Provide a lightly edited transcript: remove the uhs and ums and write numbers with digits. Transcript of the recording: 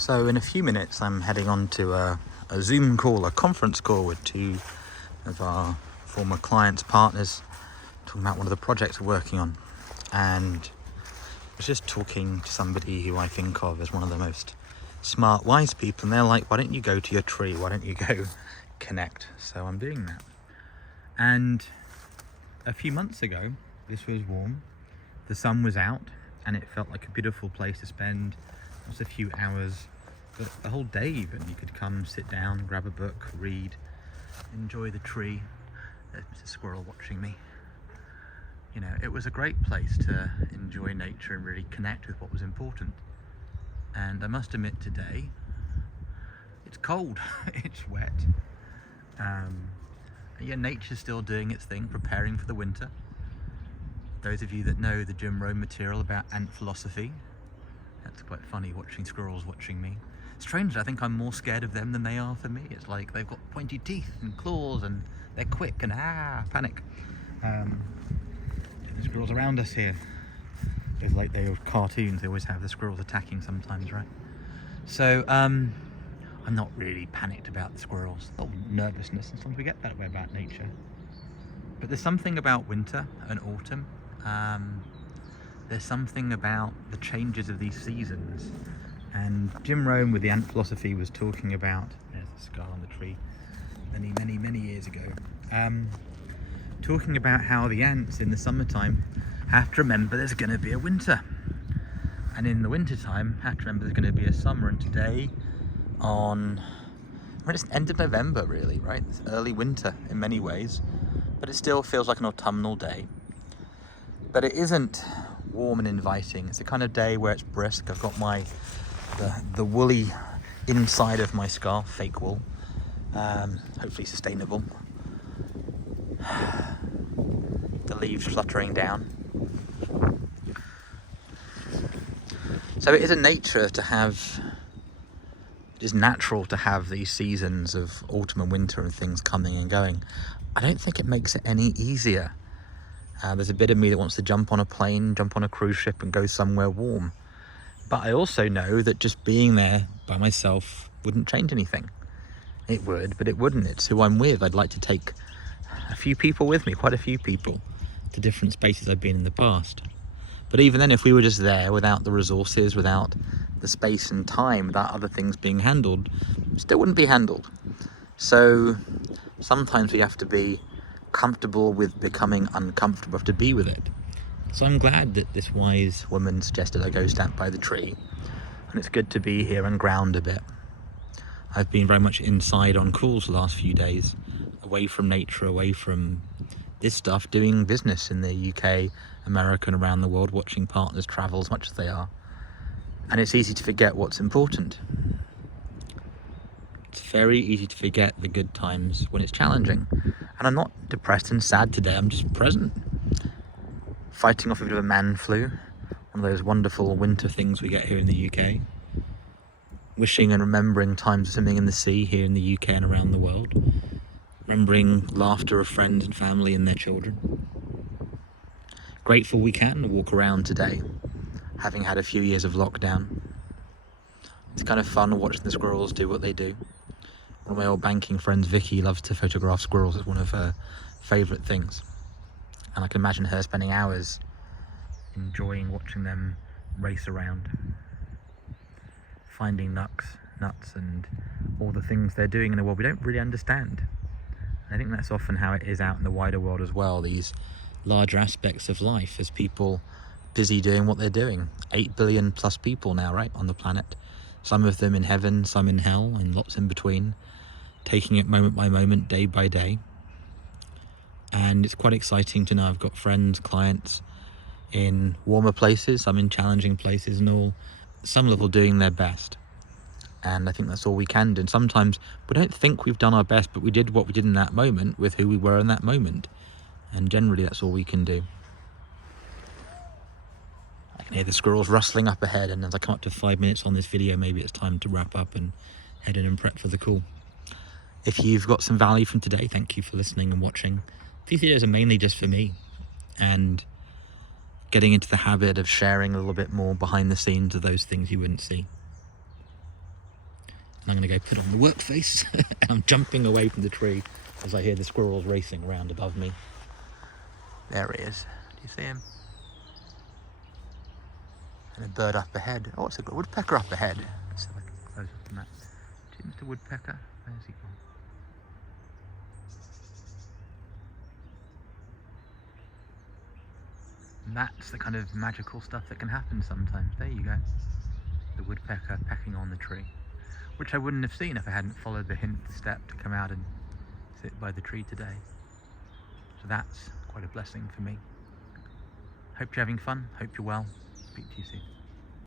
So in a few minutes I'm heading on to a Zoom call, a conference call with two of our former clients, partners, talking about one of the projects we're working on. And I was just talking to somebody who I think of as one of the most smart, wise people, and they're like, why don't you go to your tree? Why don't you go connect? So I'm doing that. And a few months ago, this was warm, the sun was out, and it felt like a beautiful place to spend just a few hours, but the whole day even. You could come, sit down, grab a book, read, enjoy the tree. There's Mr. Squirrel watching me. You know, it was a great place to enjoy nature and really connect with what was important. And I must admit today, it's cold, it's wet. Yeah, nature's still doing its thing, preparing for the winter. Those of you that know the Jim Rohn material about ant philosophy, that's quite funny, watching squirrels watching me. Strangely, I think I'm more scared of them than they are for me. It's like they've got pointy teeth and claws and they're quick and panic. The squirrels around us here, it's like they were cartoons, they always have the squirrels attacking sometimes, right? So I'm not really panicked about the squirrels. A little nervousness, and sometimes we get that way about nature. But there's something about winter and autumn. There's something about the changes of these seasons. And Jim Rohn with the ant philosophy was talking about, there's a scar on the tree, many years ago, talking about how the ants in the summertime have to remember there's going to be a winter. And in the wintertime, have to remember there's going to be a summer. And today, it's the end of November really, right? It's early winter in many ways, but it still feels like an autumnal day. But it isn't warm and inviting. It's the kind of day where it's brisk. I've got the woolly inside of my scarf, fake wool, hopefully sustainable. The leaves fluttering down. So it is in nature to have, it is natural to have these seasons of autumn and winter and things coming and going. I don't think it makes it any easier. There's a bit of me that wants to jump on a plane, jump on a cruise ship and go somewhere warm. But I also know that just being there by myself wouldn't change anything. It would, but it wouldn't. It's who I'm with. I'd like to take a few people with me, quite a few people, to different spaces I've been in the past. But even then, if we were just there without the resources, without the space and time, without other things being handled, it still wouldn't be handled. So sometimes we have to be comfortable with becoming uncomfortable, to be with it. So I'm glad that this wise woman suggested I go stand by the tree, and it's good to be here and ground a bit. I've been very much inside on calls the last few days, away from nature, away from this stuff, doing business in the UK, America and around the world, watching partners travel as much as they are. And it's easy to forget what's important. It's very easy to forget the good times when it's challenging. And I'm not depressed and sad today, I'm just present. Fighting off a bit of a man flu, one of those wonderful winter things we get here in the UK. Wishing and remembering times of swimming in the sea here in the UK and around the world. Remembering laughter of friends and family and their children. Grateful we can walk around today, having had a few years of lockdown. It's kind of fun watching the squirrels do what they do. One of my old banking friends, Vicky, loves to photograph squirrels. It's one of her favourite things. And I can imagine her spending hours enjoying watching them race around, finding nuts and all the things they're doing in a world we don't really understand. And I think that's often how it is out in the wider world as well, these larger aspects of life as people busy doing what they're doing. 8 billion plus people now, right, on the planet. Some of them in heaven, some in hell, and lots in between, taking it moment by moment, day by day. And it's quite exciting to know I've got friends, clients in warmer places, some in challenging places, and all, some level, doing their best. And I think that's all we can do. And sometimes we don't think we've done our best, but we did what we did in that moment with who we were in that moment. And generally that's all we can do. I can hear the squirrels rustling up ahead, and as I come up to 5 minutes on this video, maybe it's time to wrap up and head in and prep for the call. If you've got some value from today, thank you for listening and watching. These videos are mainly just for me, and getting into the habit of sharing a little bit more behind the scenes of those things you wouldn't see. And I'm going to go put on the work face. And I'm jumping away from the tree as I hear the squirrels racing around above me. There he is. Do you see him? And a bird up ahead. Oh, it's a woodpecker up ahead. Let's have a close up on that. See Mr. Woodpecker? Where's he gone? And that's the kind of magical stuff that can happen sometimes. There you go. The woodpecker pecking on the tree, which I wouldn't have seen if I hadn't followed the hint, the step to come out and sit by the tree today. So that's quite a blessing for me. Hope you're having fun. Hope you're well. Speak to you soon.